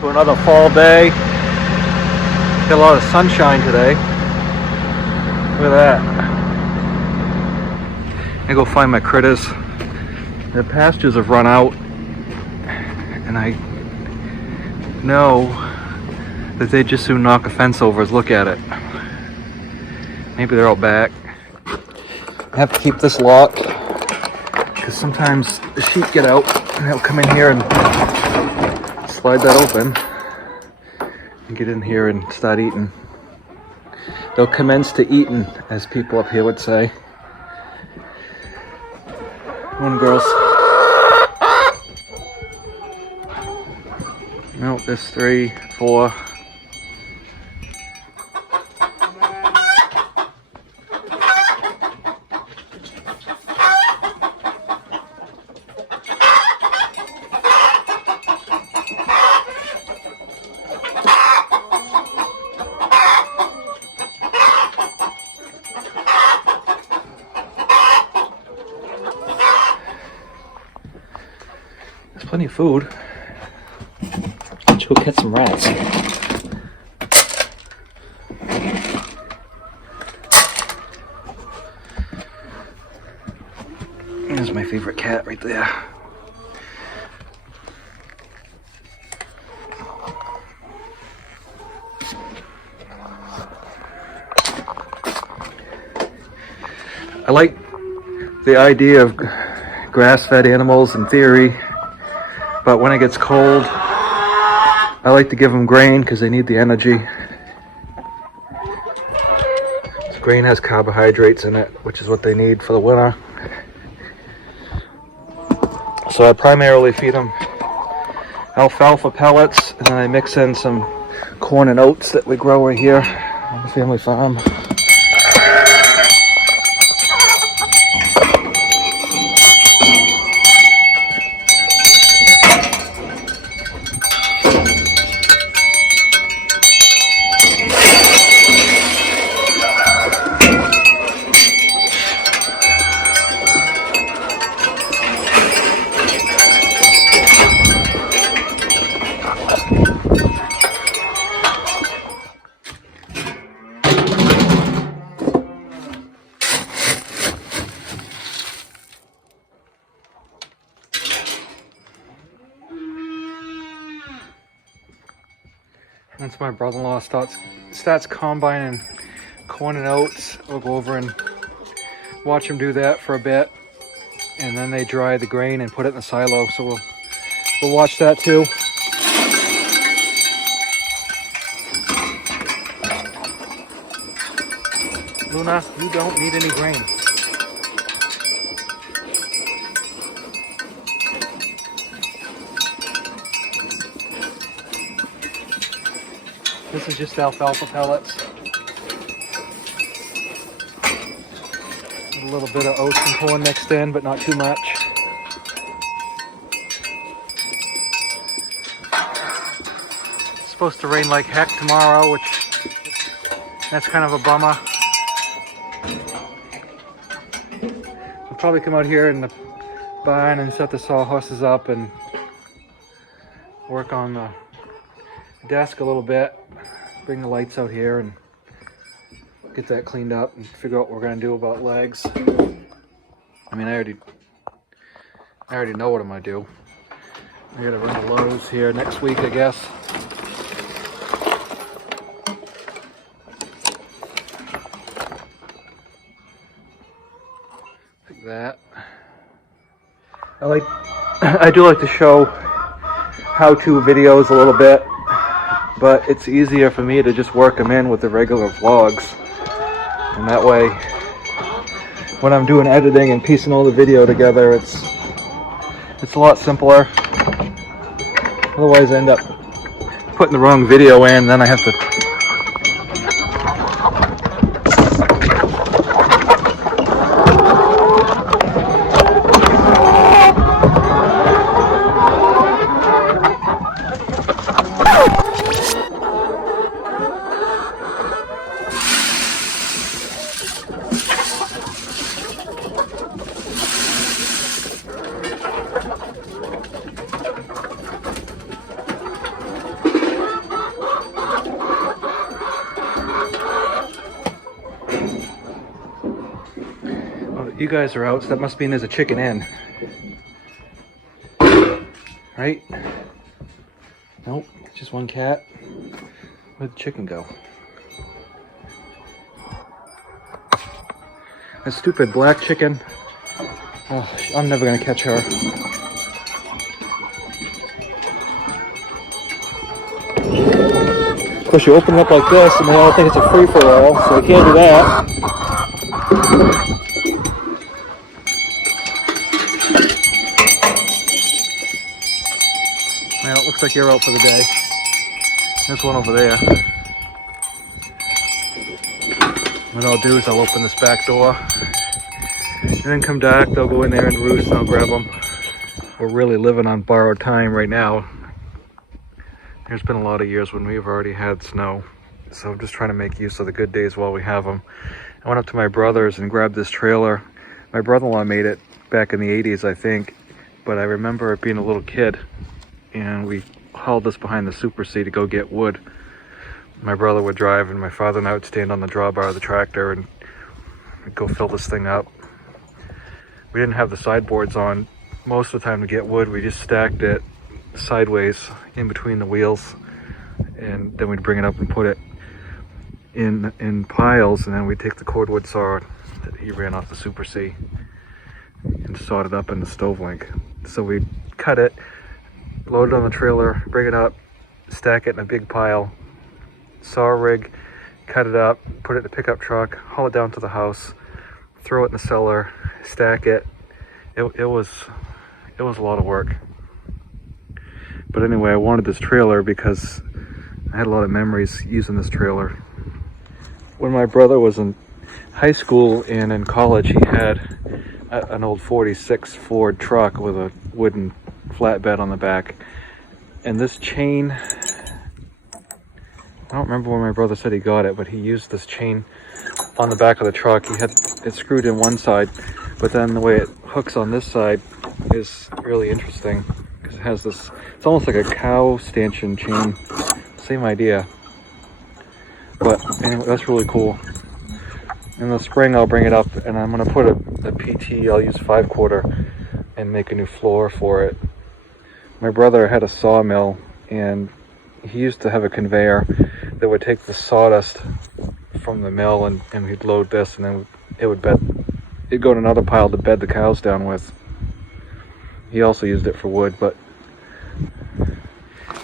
To another fall day. Got a lot of sunshine today. Look at that. I go find my critters. The pastures have run out, and I know that they just soon knock a fence over. Look at it. Maybe they're out back. I have to keep this locked because sometimes the sheep get out and they'll come in here and slide that open and get in here and start eating. They'll commence to eating, as people up here would say. One girls. No, there's 3, 4. There's plenty of food. Let's go catch some rats. There's my favorite cat right there. I like the idea of grass-fed animals in theory, but when it gets cold, I like to give them grain because they need the energy. This grain has carbohydrates in it, which is what they need for the winter. So I primarily feed them alfalfa pellets, and then I mix in some corn and oats that we grow right here on the family farm. Once my brother-in-law starts combining corn and oats, we'll go over and watch him do that for a bit, and then they dry the grain and put it in the silo. So we'll watch that too. Luna, you don't need any grain. This is just alfalfa pellets. A little bit of oats and corn mixed in, but not too much. It's supposed to rain like heck tomorrow, which that's kind of a bummer. I'll probably come out here in the barn and set the sawhorses up and work on the desk a little bit. Bring the lights out here and get that cleaned up and figure out what we're gonna do about legs. I mean, I already know what I'm gonna do. I gotta run to Lowe's here next week, I guess. Like that. I do like to show how-to videos a little bit, but it's easier for me to just work them in with the regular vlogs. And that way, when I'm doing editing and piecing all the video together, it's a lot simpler. Otherwise I end up putting the wrong video in, then I have to You guys are out, so that must mean there's a chicken in. Right? Nope, just one cat. Where'd the chicken go? That stupid black chicken. Oh, I'm never gonna catch her. Of course, you open it up like this, and they all think it's a free-for-all, so you can't do that. Well, it looks like you're out for the day. There's one over there. What I'll do is I'll open this back door, and then come dark, they'll go in there and roost, and I'll grab them. We're really living on borrowed time right now. There's been a lot of years when we've already had snow, so I'm just trying to make use of the good days while we have them. I went up to my brother's and grabbed this trailer. My brother-in-law made it back in the 80s, I think, but I remember it being a little kid, and we hauled this behind the Super C to go get wood. My brother would drive, and my father and I would stand on the drawbar of the tractor and we'd go fill this thing up. We didn't have the sideboards on most of the time to get wood. We just stacked it sideways in between the wheels, and then we'd bring it up and put it in piles, and then we'd take the cordwood saw that he ran off the Super C and sawed it up into stove length. So we'd cut it, load it on the trailer, bring it up, stack it in a big pile, saw rig, cut it up, put it in a pickup truck, haul it down to the house, throw it in the cellar, stack it. It was a lot of work. But anyway, I wanted this trailer because I had a lot of memories using this trailer. When my brother was in high school and in college, he had an old 46 Ford truck with a wooden flatbed on the back. And this chain, I don't remember where my brother said he got it, but he used this chain on the back of the truck. He had it screwed in one side, but then the way it hooks on this side is really interesting because it has this, it's almost like a cow stanchion chain. Same idea, but anyway, that's really cool. In the spring I'll bring it up and I'm going to put a PT, I'll use 5/4 and make a new floor for it. My brother had a sawmill and he used to have a conveyor that would take the sawdust from the mill and he'd load this, and then it'd go to another pile to bed the cows down with. He also used it for wood, but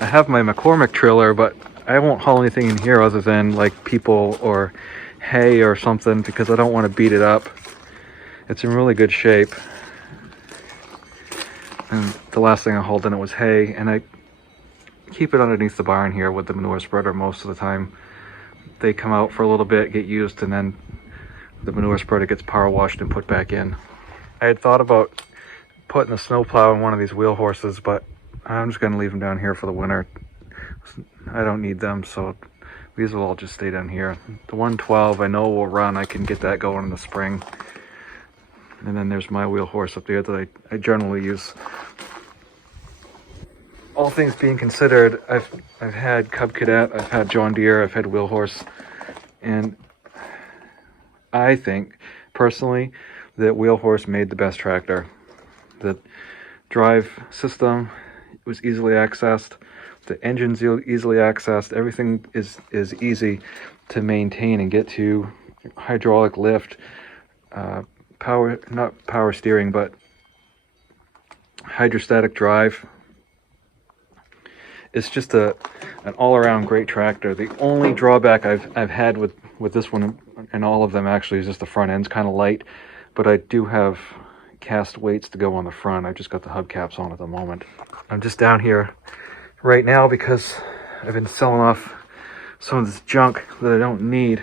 I have my McCormick trailer, but I won't haul anything in here other than like people or hay or something because I don't want to beat it up. It's in really good shape. And the last thing I hauled in it was hay, and I keep it underneath the barn here with the manure spreader most of the time. They come out for a little bit, get used, and then the manure spreader gets power washed and put back in. I had thought about putting the snowplow in one of these wheel horses, but I'm just going to leave them down here for the winter. I don't need them, so these will all just stay down here. The 112 I know will run. I can get that going in the spring. And then there's my wheel horse up there that I generally use. All things being considered, I've had Cub Cadet, I've had John Deere, I've had wheel horse, and I think personally that wheel horse made the best tractor. The drive system was easily accessed, the engine's easily accessed, everything is easy to maintain and get to. Hydraulic lift, not power steering, but hydrostatic drive. It's just an all-around great tractor. The only drawback I've had with this one, and all of them actually, is just the front end's kind of light, but I do have cast weights to go on the front. I've just got the hubcaps on at the moment. I'm just down here right now because I've been selling off some of this junk that I don't need.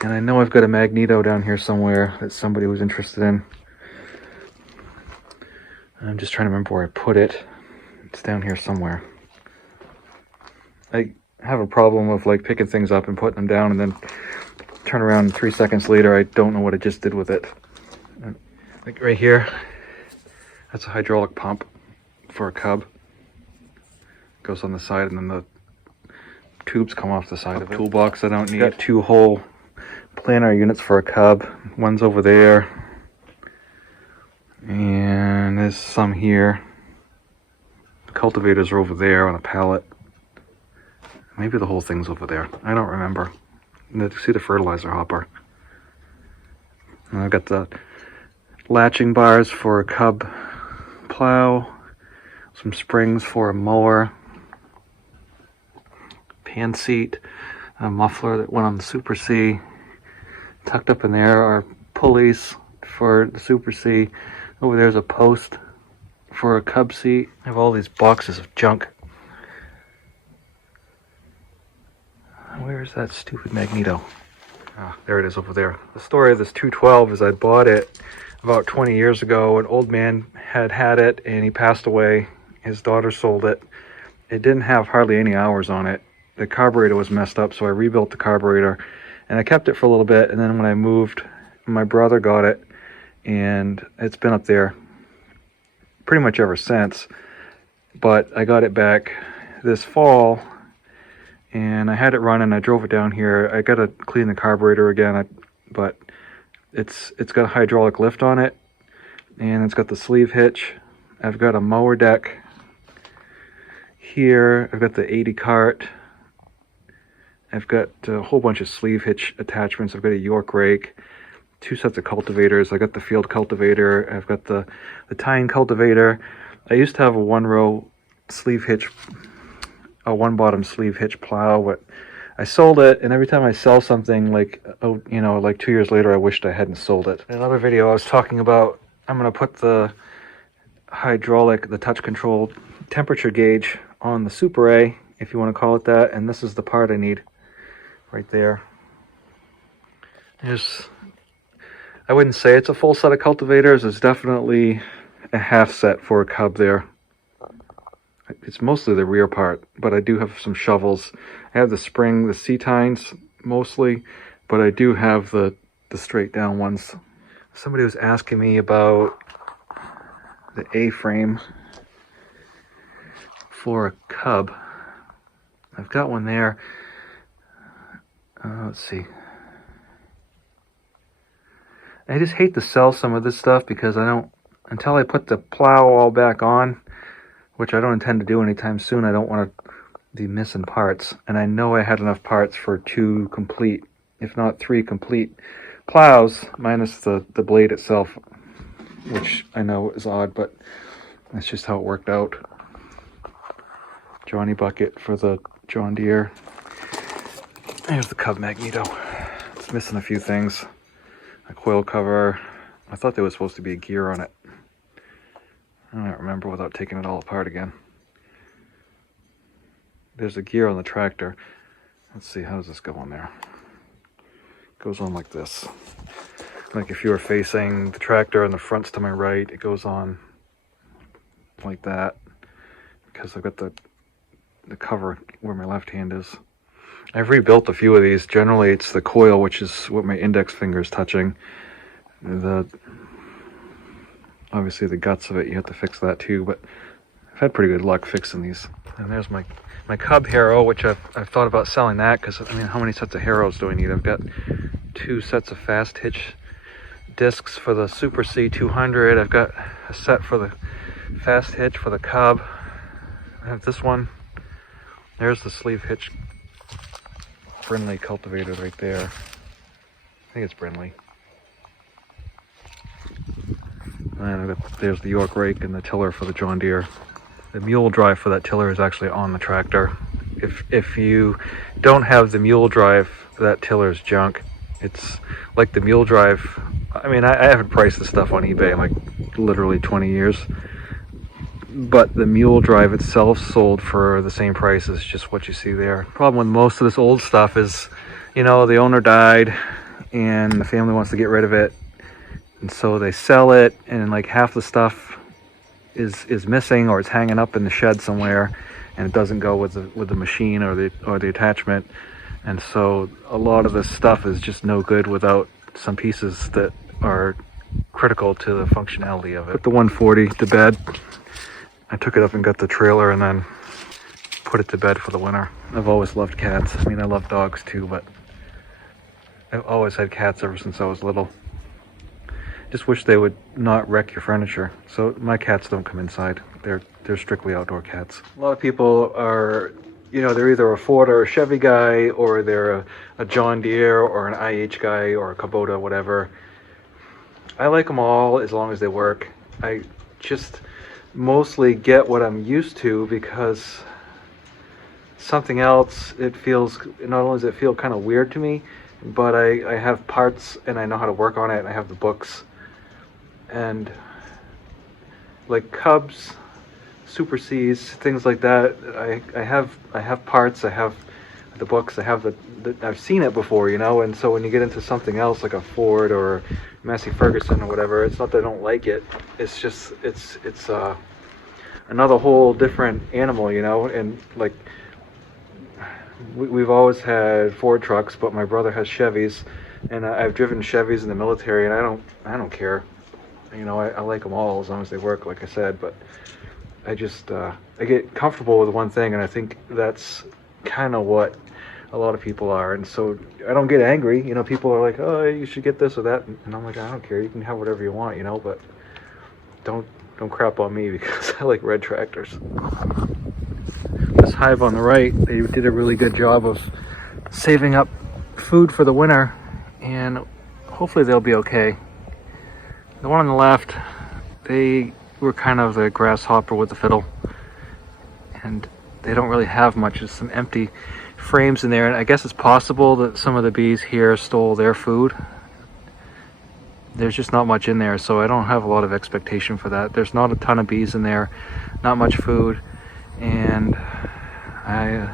And I know I've got a magneto down here somewhere that somebody was interested in. I'm just trying to remember where I put it. It's down here somewhere. I have a problem with like picking things up and putting them down and then turn around and 3 seconds later I don't know what I just did with it. Like right here, that's a hydraulic pump for a Cub. Goes on the side and then the tubes come off the side of it. Toolbox I don't need. Got 2 hole planter units for a cub. One's over there. And there's some here. The cultivators are over there on a pallet. Maybe the whole thing's over there. I don't remember. See the fertilizer hopper. And I've got the latching bars for a cub plow. Some springs for a mower. Pan seat. A muffler that went on the Super C. Tucked up in there are pulleys for the Super C. Over there's a post for a cub seat. I have all these boxes of junk. Where's that stupid magneto? Ah, there it is over there. The story of this 212 is I bought it about 20 years ago. An old man had it and he passed away. His daughter sold it. It didn't have hardly any hours on it. The carburetor was messed up, so I rebuilt the carburetor. And I kept it for a little bit, and then when I moved, my brother got it, and it's been up there pretty much ever since. But I got it back this fall, and I had it running. I drove it down here. I got to clean the carburetor again, but it's got a hydraulic lift on it, and it's got the sleeve hitch. I've got a mower deck here. I've got the 80 cart. I've got a whole bunch of sleeve hitch attachments. I've got a York rake, 2 sets of cultivators. I got the field cultivator. I've got the tine cultivator. I used to have a one bottom sleeve hitch plow, but I sold it. And every time I sell something, like 2 years later, I wished I hadn't sold it. In another video, I was talking about I'm going to put the touch control temperature gauge on the Super A, if you want to call it that. And this is the part I need. Right there. I wouldn't say it's a full set of cultivators. It's definitely a half set for a cub there. It's mostly the rear part, but I do have some shovels. I have the C-tines mostly, but I do have the straight down ones. Somebody was asking me about the A-frame for a cub. I've got one there. Let's see. I just hate to sell some of this stuff because until I put the plow all back on, which I don't intend to do anytime soon, I don't want to be missing parts. And I know I had enough parts for 2 complete, if not 3 complete plows, minus the blade itself, which I know is odd, but that's just how it worked out. Johnny bucket for the John Deere. There's the cub magneto. It's missing a few things. A coil cover. I thought there was supposed to be a gear on it. I don't remember without taking it all apart again. There's a gear on the tractor. Let's see, how does this go on there? It goes on like this. Like if you were facing the tractor and the front's to my right, it goes on like that. Because I've got the cover where my left hand is. I've rebuilt a few of these. Generally, it's the coil, which is what my index finger is touching. Obviously, the guts of it, you have to fix that too, but I've had pretty good luck fixing these. And there's my cub harrow, which I've thought about selling that, because, I mean, how many sets of harrows do I need? I've got 2 sets of fast hitch discs for the Super C200. I've got a set for the fast hitch for the cub. I have this one. There's the sleeve hitch Brindley cultivator right there. I think it's Brindley. And there's the York rake and the tiller for the John Deere. The mule drive for that tiller is actually on the tractor. If you don't have the mule drive, that tiller's junk. It's like the mule drive. I mean, I haven't priced this stuff on eBay in like literally 20 years. But the mule drive itself sold for the same price as just what you see there. Problem with most of this old stuff is, the owner died and the family wants to get rid of it. And so they sell it, and like half the stuff is missing, or it's hanging up in the shed somewhere, and it doesn't go with the machine or the attachment. And so a lot of this stuff is just no good without some pieces that are critical to the functionality of it. Put the 140 to bed. I took it up and got the trailer and then put it to bed for the winter. I've always loved cats. I mean, I love dogs too, but I've always had cats ever since I was little. Just wish they would not wreck your furniture. So my cats don't come inside. They're strictly outdoor cats. A lot of people are, you know, they're either a Ford or a Chevy guy, or they're a John Deere or an IH guy or a Kubota, whatever. I like them all as long as they work. I just mostly get what I'm used to, because something else, it feels, not only does it feel kind of weird to me, but I have parts and I know how to work on it, and I have the books. And like Cubs, Super C's, things like that, I have parts, I have the books, I have I've seen it before, you know. And so when you get into something else like a Ford or Massey Ferguson or whatever, it's not that I don't like it, it's just it's another whole different animal, you know. And like we've always had Ford trucks, but my brother has Chevys, and I've driven Chevys in the military, and I don't care, you know. I like them all as long as they work, like I said. But I just I get comfortable with one thing, and I think that's kind of what a lot of people are. And so I don't get angry, you know. People are like, oh, you should get this or that, and I'm like, I don't care, you can have whatever you want, you know, but don't crap on me, because I like red tractors. This hive on the right, they did a really good job of saving up food for the winter, and hopefully they'll be okay. The one on the left, they were kind of the grasshopper with the fiddle, and they don't really have much. There's some empty frames in there, and I guess it's possible that some of the bees here stole their food. There's just not much in there, so I don't have a lot of expectation for that. There's not a ton of bees in there, not much food, and I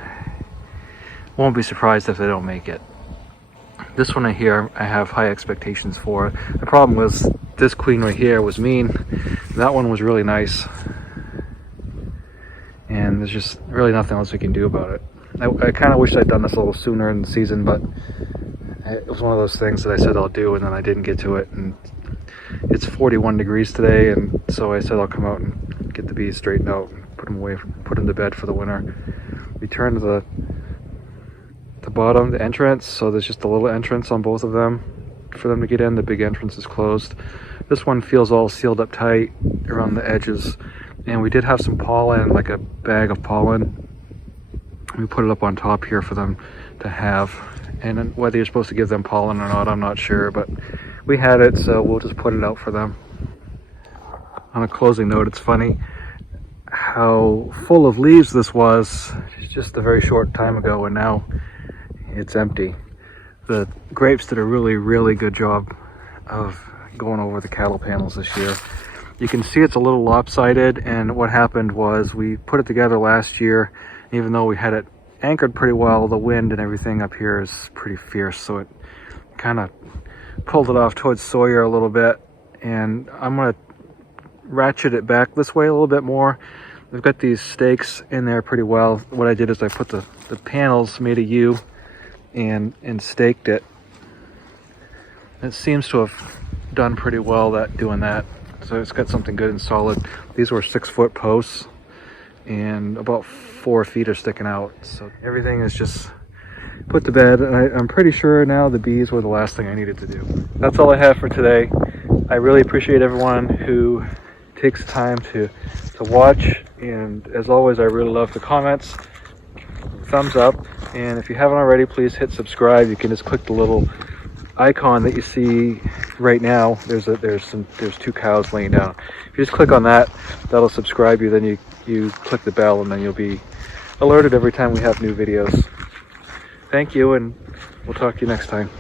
won't be surprised if they don't make it. This one right here, I have high expectations for. The problem was this queen right here was mean. That one was really nice, and there's just really nothing else we can do about it. I kind of wish I'd done this a little sooner in the season, but it was one of those things that I said I'll do, and then I didn't get to it. And it's 41 degrees today, and so I said I'll come out and get the bees straightened out and put them to bed for the winter. We turned the bottom, the entrance, so there's just a little entrance on both of them for them to get in. The big entrance is closed. This one feels all sealed up tight around the edges, and we did have some pollen, like a bag of pollen. We put it up on top here for them to have, and then whether you're supposed to give them pollen or not, I'm not sure, but we had it, so we'll just put it out for them. On a closing note, it's funny how full of leaves this was just a very short time ago, and now it's empty. The grapes did a really good job of going over the cattle panels this year. You can see it's a little lopsided, and what happened was we put it together last year. Even though we had it anchored pretty well, the wind and everything up here is pretty fierce, so it kind of pulled it off towards Sawyer a little bit, and I'm going to ratchet it back this way a little bit more. We've got these stakes in there pretty well. What I did is I put the panels, made a U, and staked it. It seems to have done pretty well doing that, so it's got something good and solid. These were 6-foot posts, and about 4 feet are sticking out, so everything is just put to bed. And I'm pretty sure now the bees were the last thing I needed to do. That's all I have for today. I really appreciate everyone who takes time to watch, and as always, I really love the comments. Thumbs up, and if you haven't already, please hit subscribe. You can just click the little icon that you see right now. There's 2 cows laying down. If you just click on that, that'll subscribe you. Then you click the bell, and then you'll be alerted every time we have new videos. Thank you, and we'll talk to you next time.